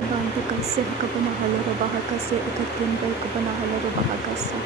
Bantu kasi kapanahalaro baha kasi ekatkin bay kapanahalaro baha kasi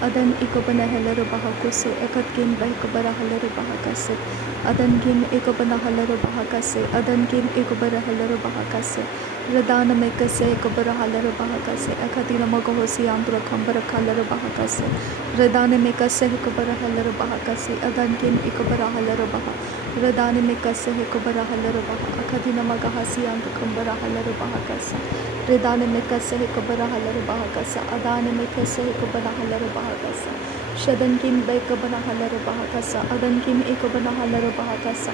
adan iko panahalaro baha kuse ekatkin bay kapanahalaro baha kasi adan kin iko panahalaro baha kasi adan kin iko panahalaro baha kasi radana me kase iko panahalaro baha kasi ekatina magohosi andra kambara kalaro baha kasi radana me kase iko panahalaro baha kasi adan kin iko panahalaro baha radana me kase iko panahalaro baha ekatina magahasi andra kambara halaro baha kasi redane में कसे है कबरा huller बाहा कसा अदाने में कसे है कबरा huller बाहा कसा शदन किन बे कबरा हलर बाहा कसा अदन किन एक कबरा हलर बाहा कसा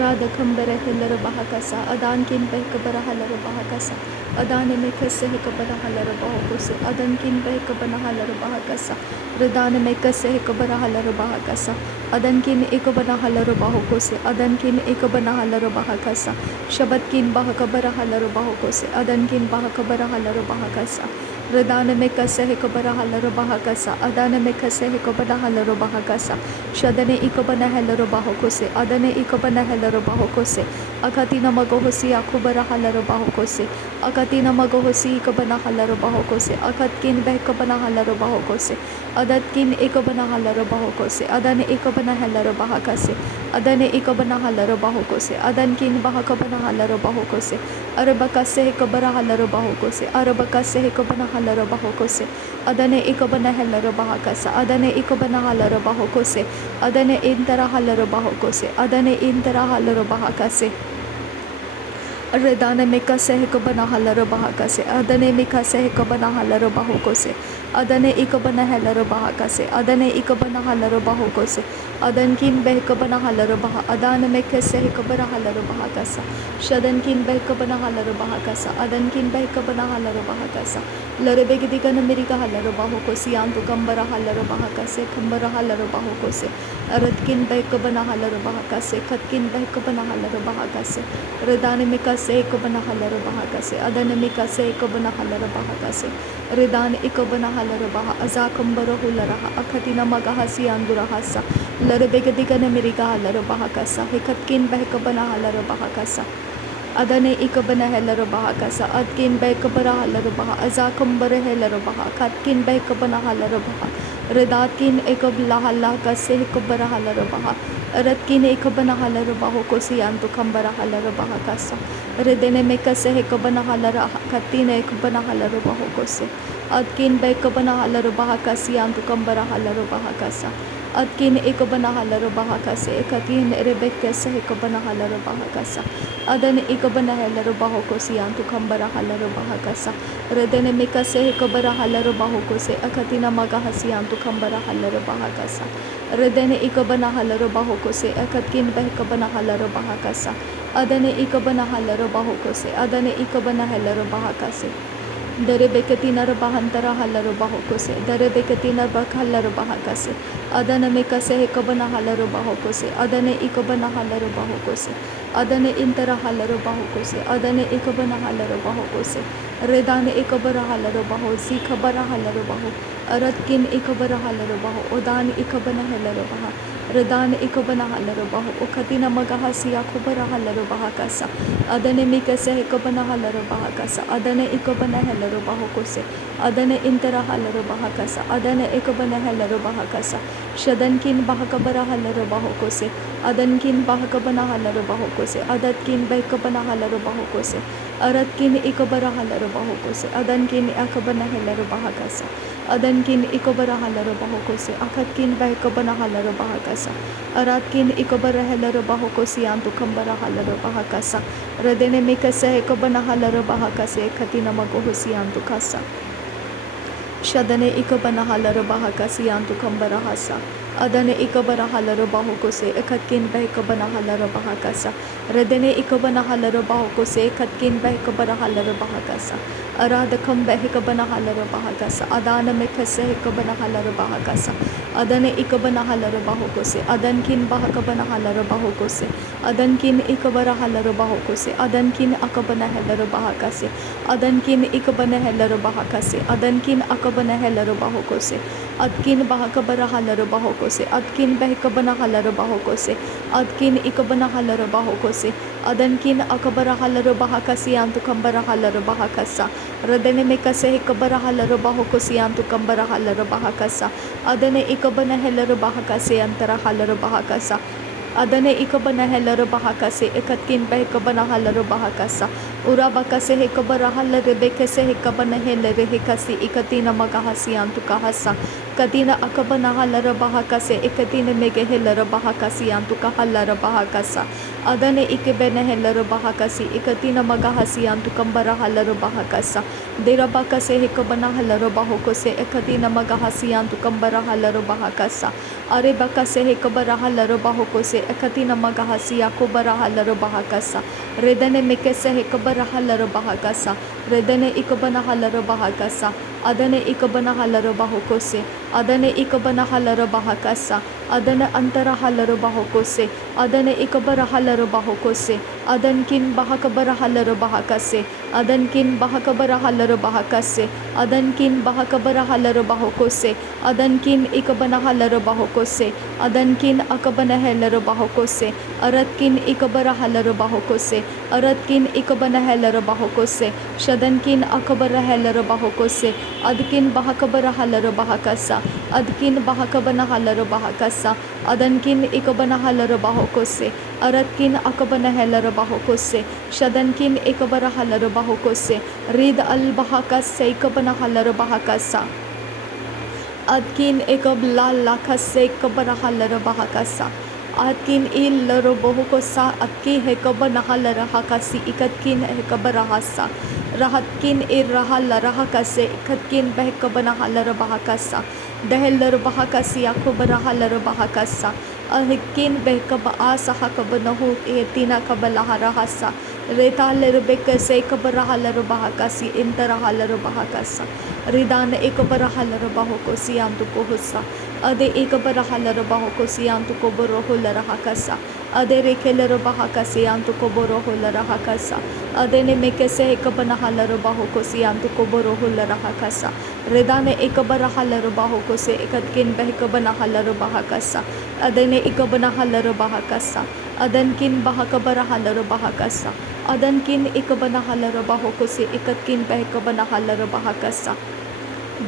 राध खंबरे हलर बाहा कसा अदान किन बे कबरा हलर बाहा कसा अदाने में कसे है कबरा हलर बाहा कसे अदन किन बे कबरा हलर बाहा कसा रेदाने में कसे है कबरा हलर बाहा कसा अदन किन एक बना हलर बाहो कोसे अदन किन एक बना हलर बाहा कसा शबद किन बाह कबरा हलर बाहो कोसे अदन किन बाह कबरा हलर बाहा कसा रेदान में कसे है कबरा हलर बाहा कसा अदान में कसे है कबरा हलर बाहा कसा शदने एक बना हलर बाहो कोसे अदने एक बना हलर बाहो कोसे अकति नमगो होसी अकुबरा हलर बाहो कोसे अकति नमगो होसी एक बना हलर बाहो कोसे अकत किन बह कबना हलर बाहो कोसे अदत किन एक बना हलर बाहो कोसे अदन एक बना हलर बाहा कसे अदने एक बना हलर बाहो कोसे अदन किन बाह कबना हलर बाहो कोसे अरब कसे एक बरा हलर बाहो कोसे अरब कसे एक बना हलर बाहो कोसे अदने एक बना हलर बाहा कसा अदने एक बना हलर बाहो कोसे अदने इन तरह हलर बाहो कोसे अदने इन तरह हलर बाहा कसे रेदाने में कसे है बना हलर बाहा कसे अदने में कसे है बना हलर बाहो कोसे अदने एक बना हलर बाहा कसे अदने एक बना हलर बाहो कोसे अदन किन बह बना हलर बाहा अदान में कसे है बना हलर बाहा कसा शदन किन बह बना हलर बाहा कसा अदन किन बह बना हलर बाहा कसा लरबे के दिगन मेरी का हलर बाहो कोसे आंतु कम्बरा हलर बाहा कसे खम्बरा हलर बाहो कोसे अरत किन बह बना हलर बाहा कसे खत किन बह बना हलर बाहा कसे रेदाने में कसे एक बना हलर बाहा कसे अदन में कसे एक बना हलर बाहा कसे रेदान एक बना हलर बाहा अजा कम्बर हुलरहा अखतिना मगहसी अंदुरहसा लरबे के दिगन मेरी का हलर बाहा कसा हिकत किन बह बना हलर बाहा कसा अदने एक बना हलर बाहा कसा अद किन बह बरा हलर बाहा अजा कम्बर हलर बाहा खत किन बह बना हलर बाहा रेदात किन एक लाहल्ला कसे एक बरा हलर बाहा रत किन एक बना हलर बाहो कोसी अंतु खम्बरा हलर बाहा कसा रेदेने में कसे एक बना हलर खत्तीन एक बना हलर बाहो कोसे अदकिन बैक बना हलर बाहा कसी अंतु कम्बरा हलर बाहा कसा अदकिन एक बना हलर बाहा कसे एककिन रेबेक कसे एक बना हलर बाहा कसा अदन एक बना हलर बाहो कोसी अंतु खम्बरा हलर बाहा कसा रेदेने में कसे एक बरा हलर बाहो कोसे अकतिना मगा हसी अंतु खम्बरा हलर बाहा कसा रेदेने एक बना हलर बाहो कोसे एककिन बैक बना हलर बाहा कसा अदने एक बना हलर बाहो कोसे अदने एक बना हलर बाहा कसे दरे बेकती नर बहंतर हलर बाहो कोसे दरे बेकती नर बक हलर बाहा कसे अदन में कसे है कबना हलर बाहो कोसे अदने एक बना हलर बाहो कोसे अदने इंतर हलर बाहो कोसे अदने एक बना हलर बाहो कोसे रेदान एक बरा हलर बाहो जी खबर हलर बाहो अरत किन एक बरा हलर बाहो उदान एक बना हलर बाहा रेदान एक बना हलर बाहो उखतिना मगहा सिया खबर हलर बाहा कसा अदने में कसे है कबना हलर बाहा कसा अदने एक बना हलर बाहो कोसे अदने इंतर हलर बाहा कसा अदने एक बना हलर बाहा कसा शदन किन बाह कबरा हलर बाहो कोसे अदन किन बाह कबना हलर बाहो कोसे अदत किन बैक बना हलर बाहो कोसे अरत किन एक बरा हलर बाहो कोसे अदन किन एक बना हलर बाहा कसा अदन किन एक बरा हलर बाहो कोसे अखत किन बैक बना हलर बाहा कसा अरात किन एक बरा हलर बाहो कोसे आंतु खम्बरा हलर बाहा कसा रदेने में कसे एक बना हलर बाहा कसे खती नमको होसी आंतु कसा शदने एक बना हलर बाहा कसी आंतु खम्बरा हसा अदने एक बना हलर बाहो कोसे एककिन बहक बना हलर बाहा कसा रदने एक बना हलर बाहो कोसे एककिन बहक बना हलर बाहा कसा अराद खम बहक बना हलर बाहा कसा अदान में खसे एक बना हलर बाहा कसा अदने एक बना हलर बाहो कोसे अदन किन बहक बना हलर बाहो कोसे अदन किन एक बरा हलर बाहो कोसे अदन किन अक बना हलर बाहा कसे अदन किन एक बना हलर बाहा कसे अदन किन अक बना हलर बाहो कोसे अदकिन बहक बरा हलर बाहो कोसे अदकिन बहक बना हलर बाहो कोसे अदकिन एक बना हलर बाहो कोसे Adankin akabara halaro bahakasi antu kambara halaro bahakasa. Radene mekase hekabara halaro bahokosi antu kambara halaro bahakasa. Adane ikabana helaro bahakasi antara halaro bahakasa. Adane ikabana helaro bahakase ekatkin behekabana halaro bahakasa. Ura bakase hekabara halare bekese hekabana helare hekasi ikatina magahasi antu kahasa. Kadina akabana halara bahakase ekatina mege helara bahakasi antu kahalara bahakasa. Adane ikebene helara bahakasi ekatina magahasi antu kambara halara bahakasa. Dera bakase hekabana halara bahokose ekatina magahasi antu kambara halara bahakasa. Are bakase hekabara halara bahokose ekatina magahasi akobara halara bahakasa. Redane mekese hekabara halara bahakasa. Redane ikabana halara bahakasa. Adane ikabana halara bahokose. Adane ikabana halara bahakasa. Adane antara halara bahokose. Adane ikabara halara bahokose. Adankin bahakabara halara bahakase. Adankin bahakabara halara bahakase. Adankin bahakabara halara bahokose. Adankin ikabana halara bahokose. Adankin akabana halara bahokose. Aratkin ikabara halara bahokose. Aratkin ikabana halara bahokose. Shadankin akabara halara bahokose. Adkin bahakabara halara bahakasa. Adkin bahakabana halara bahakasa. Adankin ikabana halara bahokose. Aratkin akabana halara bahokose. Shadankin ikabara halara bahokose. Rid al bahakase ikabana halara bahakasa. Adkin ikabla lakase ikabana halara bahakasa. Adkin il laro bohokosa adki hekabana halara hakasi ikatkin hekabara hasa. Rahatkin irrahala rahakase ikatkin behekabana halara bahakasa. Dehelar bahakasi akubara halara bahakasa. Ahkin behekaba asa hakabanahu etina kabala harahasa. Retaler bekase kabara halara bahakasi intara halara bahakasa. Ridana ekabara halara bahokosi antu kohusa. Ade ekabara halara bahokosi antu koboro hulara hakasa. Ade rekelero bahakasi antu koboro hulara hakasa. Adene mekese ekabana halara bahokosi antu koboro hulara hakasa. Redane ekabara halara bahokose ekatkin behekabana halara bahakasa. Adene ekabana halara bahakasa. Adankin bahakabara halara bahakasa. Adankin ekabana halara bahokose ekatkin behekabana halara bahakasa.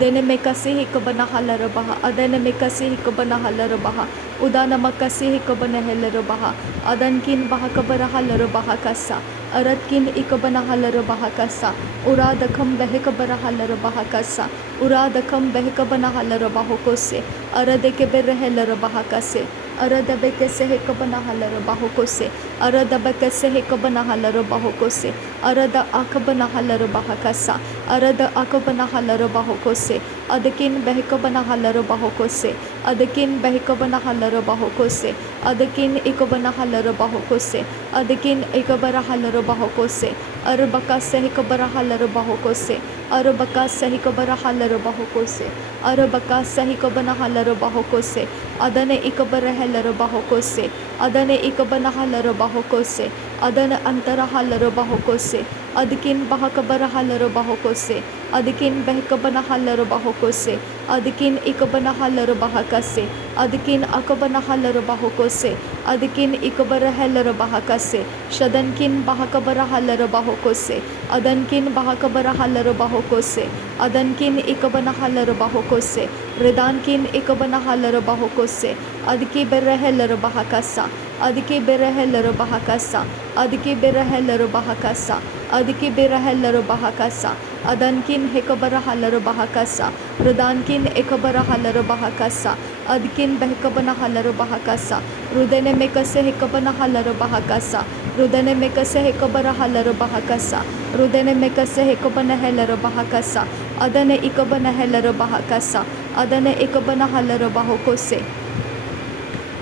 Dene mekasi hikabana halara baha. Adene mekasi hikabana halara baha. Udana makasi hikabana halara baha. Adankin bahakabara halara bahakasa. Aratkin ikabana halara bahakasa. Uradakam behekabara halara bahakasa. Uradakam behekabana halara bahokose. Aradeke bere halara bahakase. Arada bekese hekabana halara bahokose. Arada bekese hekabana halara bahokose. Arada akabana halara bahakasa. Arada akabana halara bahokose. Adakin behekabana halara bahokose. Adakin behekabana halara bahokose. Adakin ikabana halara bahokose. Adakin ikabara halara bahokose. Arbaka sehikabara halara bahokose. Arbaka sehikabara halara bahokose. Arbaka sehikabana halara bahokose. Adane ikabara halara bahokose. Adane ikabana halara bahokose. Adane antara halara bahokose. Adkin bahakabara halara bahokose. Adkin behkabana halara bahokose. Adkin ikabana halara bahakase. Adkin akabana halara bahokose. Adkin ikabara halara bahakase. Shadankin bahakabara halara bahokose. Adankin bahakabara halara bahokose. Adankin ikabana halara bahokose. Redankin ikabana halara bahokose. Adki berre halara bahakasa. Adki berre halara bahakasa. Adki berre halara bahakasa. Adki berre halara bahakasa. Adankin hekabara halara bahakasa. Redankin ekabara halara bahakasa. Adkin behkabana halara bahakasa. Rudene mekase hekabana halara bahakasa. Rudene mekase hekabara halara bahakasa. Rudene mekase hekabana halara bahakasa. Adane ikabana halara bahakasa. Adane ikabana halara bahokose.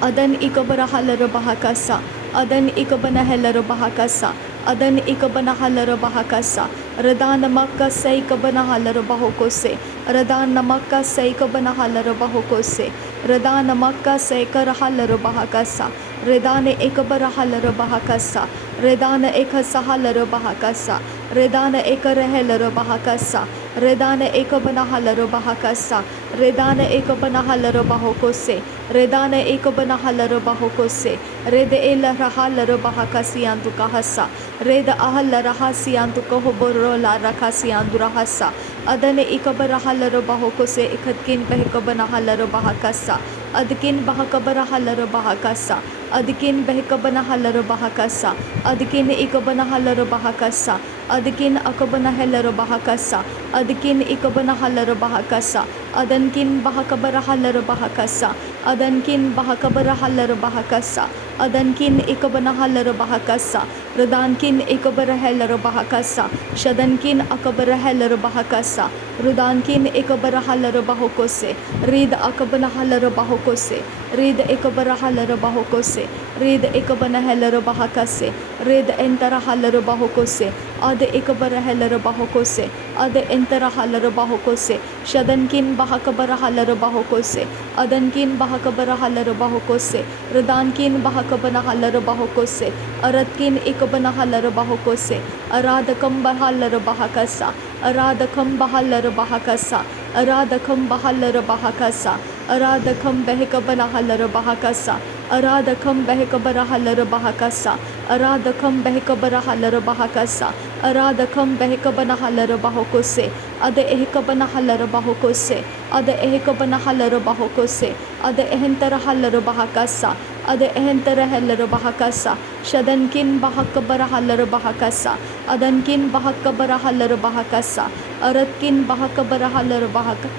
Adan ikabara halara bahakasa. Adan ikabana halara bahakasa. Adan ikabana halara bahakasa. Radana makka sai kabana halara bahokose. Radana makka sai kabana halara bahokose. Radana makka sai kara halara bahakasa. redane ekabara halaro bahakasa, redana ekasa halaro bahakasa, redana ekarehelo bahakasa, redana ekabana halaro bahakasa, redana ekabana halaro bahokose, redana ekabana halaro bahokose, rede ela rahalaro bahakasi antu kahasa, reda ahalla rahasi antu kohoboro la rakasi andu rahasa, adane ikabara halaro bahokose ikatkin behkabana halaro bahakasa, adkin bahakabara halaro bahakasa, adkin behkabana halaro bahakasa, adkin ikabana halaro bahakasa, adkin akabana halaro bahakasa, adkin ikabana halaro bahakasa, adankin bahakabara halaro bahakasa, adankin bahakabara halaro bahakasa, adankin ikabana halaro bahakasa, rudankin ikabara halaro bahakasa, shadankin akabara halaro bahakasa, rudankin ikabara halaro bahokose, rid akabana halaro bahokose, rid ikabara halaro bahokose, rid ikabana halaro bahakase, rid entara halaro bahokose, ad ikabara halaro bahokose, ad entara halaro bahokose, shadankin bahakabara halaro bahokose, adankin bahakabara halaro bahokose, rudankin bahakabana halaro bahokose, aratkin ikabana halaro bahokose, aradakam bahalaro bahakasa, aradakam bahalaro bahakasa, aradakam bahalaro bahakasa, aradakam behkabana halaro bahakasa, aradakam behkabara halaro bahakasa, aradakam behkabara halaro bahakasa, aradakam behkabana halaro bahokose, ade ehkabana halaro bahokose, ade ehkabana halaro bahokose, ade ehentara halaro bahakasa, ade ehentara halaro bahakasa, shadankin bahakabara halaro bahakasa, adankin bahakabara halaro bahakasa, aratkin bahakabara halaro bahakasa,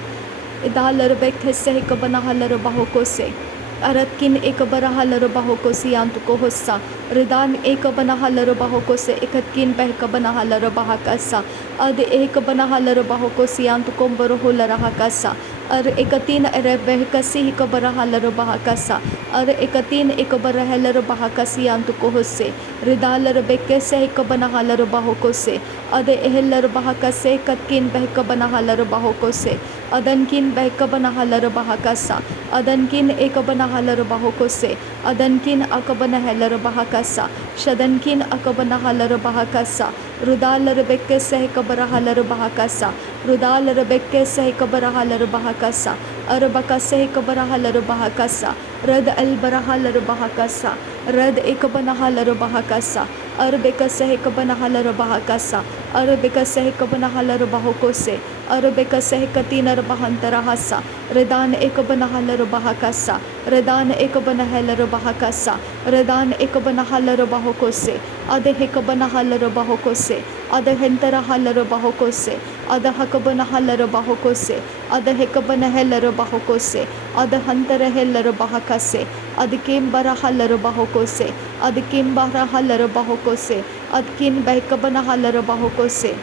idahalaro bekhese ekabana halaro bahokose, aratkin ekabara halaro bahokose antuko hossa, ridan ekabana halaro bahokose, ekatkin behkabana halaro bahakasa, ade ekabana halaro bahokose antuko borohola rahakasa, ar ekatin ere behkasi ekabara halaro bahakasa, ar ekatin ekabara halaro bahakasi antuko hosse, ridalaro bekhese ekabana halaro bahokose, ade ehellaro bahakase katkin behkabana halaro bahokose, adankin behkabana halaro bahakasa, adankin ekabana halaro bahokose, adankin akabana halaro bahakasa, shadankin akabana halaro bahakasa, rudalaro bekhese ekabara halaro bahakasa, rudalaro bekhese ekabara halaro bahakasa, arbakase ekabara halaro bahakasa, rad albara halaro bahakasa, rad ekabana halaro bahakasa, arbekase ekabana halaro bahakasa, arbekase ekabana halaro bahokose, arbekase katina bahantara hasa, redan ekabana halaro bahakasa, redan ekabana halaro bahakasa, redan ekabana halaro bahokose, ade ekabana halaro bahokose, ade hentara halaro bahokose, ade hakabana halaro bahokose, ade ekabana halaro bahokose, ade hantara halaro bahakase, ade kimbara halaro bahokose, ade kimbara halaro bahokose, adkin behkabana halaro bahokose,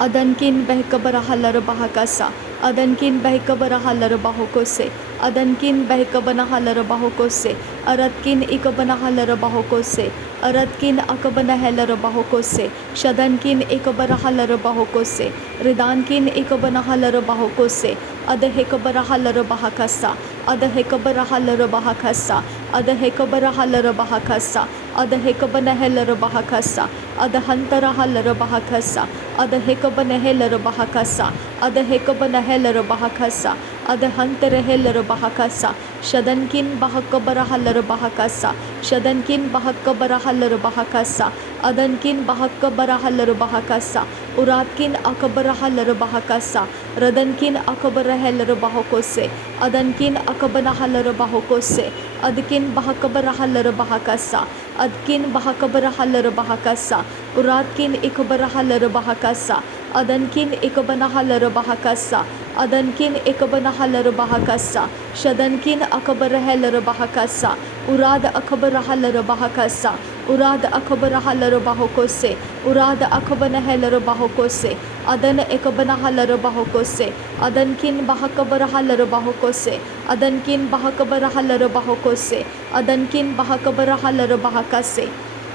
adankin behkabara halaro bahakasa, adankin behkabara halaro bahokose, adankin behkabana halaro bahokose, aratkin ikabana halaro bahokose, aratkin akabana halaro bahokose, shadankin ikabara halaro bahokose, ridankin ikabana halaro bahokose, adahekabara halaro bahakasa, adahekabara halaro bahakasa, adahekabara halaro bahakasa, adahekabana halaro bahakasa, adahantara halaro bahakasa, adahekabana halaro bahakasa, adahekabana halaro bahakasa, adahantara halaro bahakasa, shadankin bahakabara halaro bahakasa, shadankin bahakabara halaro bahakasa, adankin bahakabara halaro bahakasa, uratkin akabara halaro bahakasa, radankin akabara halaro bahokose, adankin akabana halaro bahokose, adkin bahakabara halaro bahakasa, adkin bahakabara halaro bahakasa, uratkin ikabara halaro bahakasa, adankin ikabana halaro bahakasa, adankin ikabana halaro bahakasa, shadankin akabara halaro bahakasa, urada akabara halaro bahakasa, urada akabara halaro bahokose, urada akabana halaro bahokose, adana ekabana halaro bahokose, adankin bahakabara halaro bahokose, adankin bahakabara halaro bahokose, adankin bahakabara halaro bahakase,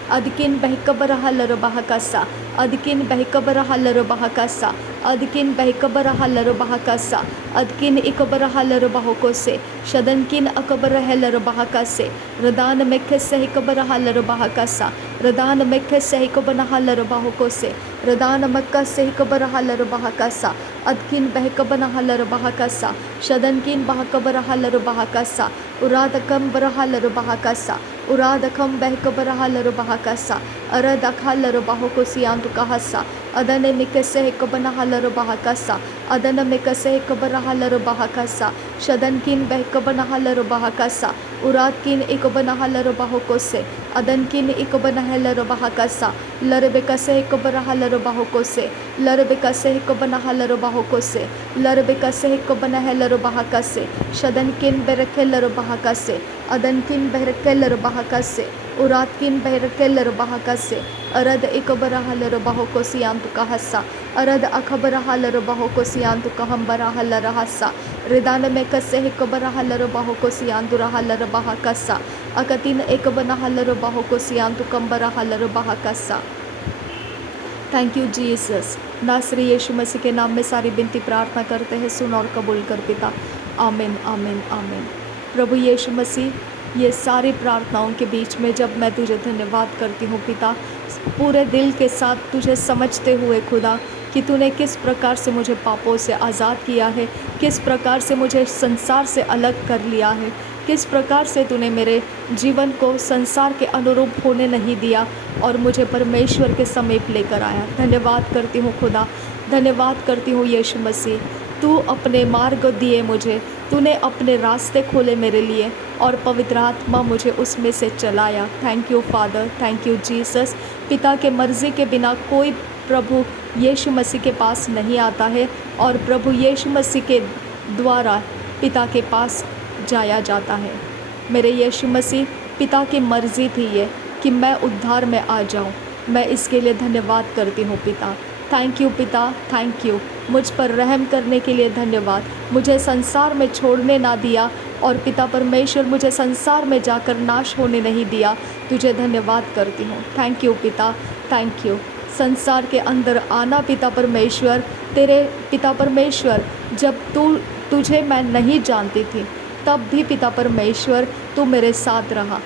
Adkin behkabara halaro bahakasa. Adkin behkabara halaro bahakasa. Adkin behkabara halaro bahakasa. Adkin ikabara halaro bahokose. Shadankin akabara halaro bahakase. Radan mekhese hikabara halaro bahakasa. Radan mekhese hikabana halaro bahokose. Radan makkase hikabara halaro bahakasa. Adkin behkabana halaro bahakasa. Shadankin bahakabara halaro bahakasa. Uradakam bara halaro bahakasa. Uradakam behkabara halaro bahakasa. Aradak halaro bahokosi kahasa. Adane mikase hikabana halaro bahakasa. Adana mikase hikabara halaro bahakasa. Shadankin behkabana halaro bahakasa. Uradkin ikabana halaro bahokose. Adankin ikabana halaro bahakasa. Larbekase hikabara halaro bahokose. Larbekase hikabana halaro bahokose. Larbekase hikabana halaro bahakase. Shadankin berekelaro bahakase. Adankin berekelaro bahakase. Uratkin berekelaro bahakase. Arad ikabara halaro bahokosi kahasa. Arad akabara halaro bahokosi kahambara halara hasa. Ridana mekase hikabara halaro bahokosi halaro bahakasa. Akatin ekabana halaro bahokosi kambara halaro bahakasa. Thank you Jesus. नासरी यीशु मसीह के नाम में सारी विनती प्रार्थना करते हैं, सुन और कबूल कर पिता। आमीन आमीन आमीन। प्रभु यीशु मसीह, ये सारी प्रार्थनाओं के बीच में जब मैं तुझे धन्यवाद करती हूँ पिता, पूरे दिल के साथ तुझे समझते हुए खुदा कि तूने किस प्रकार से मुझे पापों से आज़ाद किया है, किस प्रकार से मुझे संसार से अलग कर लिया है, किस प्रकार से तूने मेरे जीवन को संसार के अनुरूप होने नहीं दिया और मुझे परमेश्वर के समीप लेकर आया। धन्यवाद करती हूँ खुदा, धन्यवाद करती हूँ यीशु मसीह। तू अपने मार्ग दिए मुझे, तूने अपने रास्ते खोले मेरे लिए और पवित्र आत्मा मुझे उसमें से चलाया। Thank you father, thank you Jesus. पिता के मर्ज़ी के बिना कोई प्रभु यीशु मसीह के पास नहीं आता है और प्रभु यीशु मसीह के द्वारा पिता के पास जाया जाता है। मेरे यीशु मसीह, पिता की मर्ज़ी थी ये कि मैं उद्धार में आ जाऊं। मैं इसके लिए धन्यवाद करती हूँ पिता। थैंक यू पिता, थैंक यू। मुझ पर रहम करने के लिए धन्यवाद। मुझे संसार में छोड़ने ना दिया और पिता परमेश्वर मुझे संसार में जाकर नाश होने नहीं दिया। तुझे धन्यवाद करती हूँ। थैंक यू पिता, थैंक यू। संसार के अंदर आना पिता परमेश्वर, तेरे पिता परमेश्वर, जब तुझे मैं नहीं जानती थी तब भी पिता परमेश्वर तू मेरे साथ रहा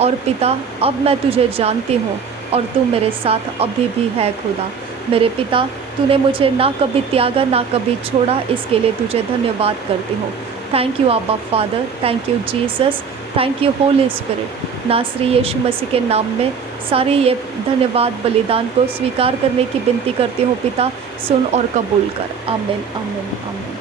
और पिता अब मैं तुझे जानती हूँ और तू मेरे साथ अभी भी है खुदा। मेरे पिता, तूने मुझे ना कभी त्यागा ना कभी छोड़ा, इसके लिए तुझे धन्यवाद करती हूँ। थैंक यू आबा father, thank you Jesus, thank you Holi spirit. नासरी यीशु मसीह के नाम में सारे ये धन्यवाद बलिदान को स्वीकार करने की विनती करती हूँ पिता, सुन और कबूल कर। आमीन आमीन आमीन।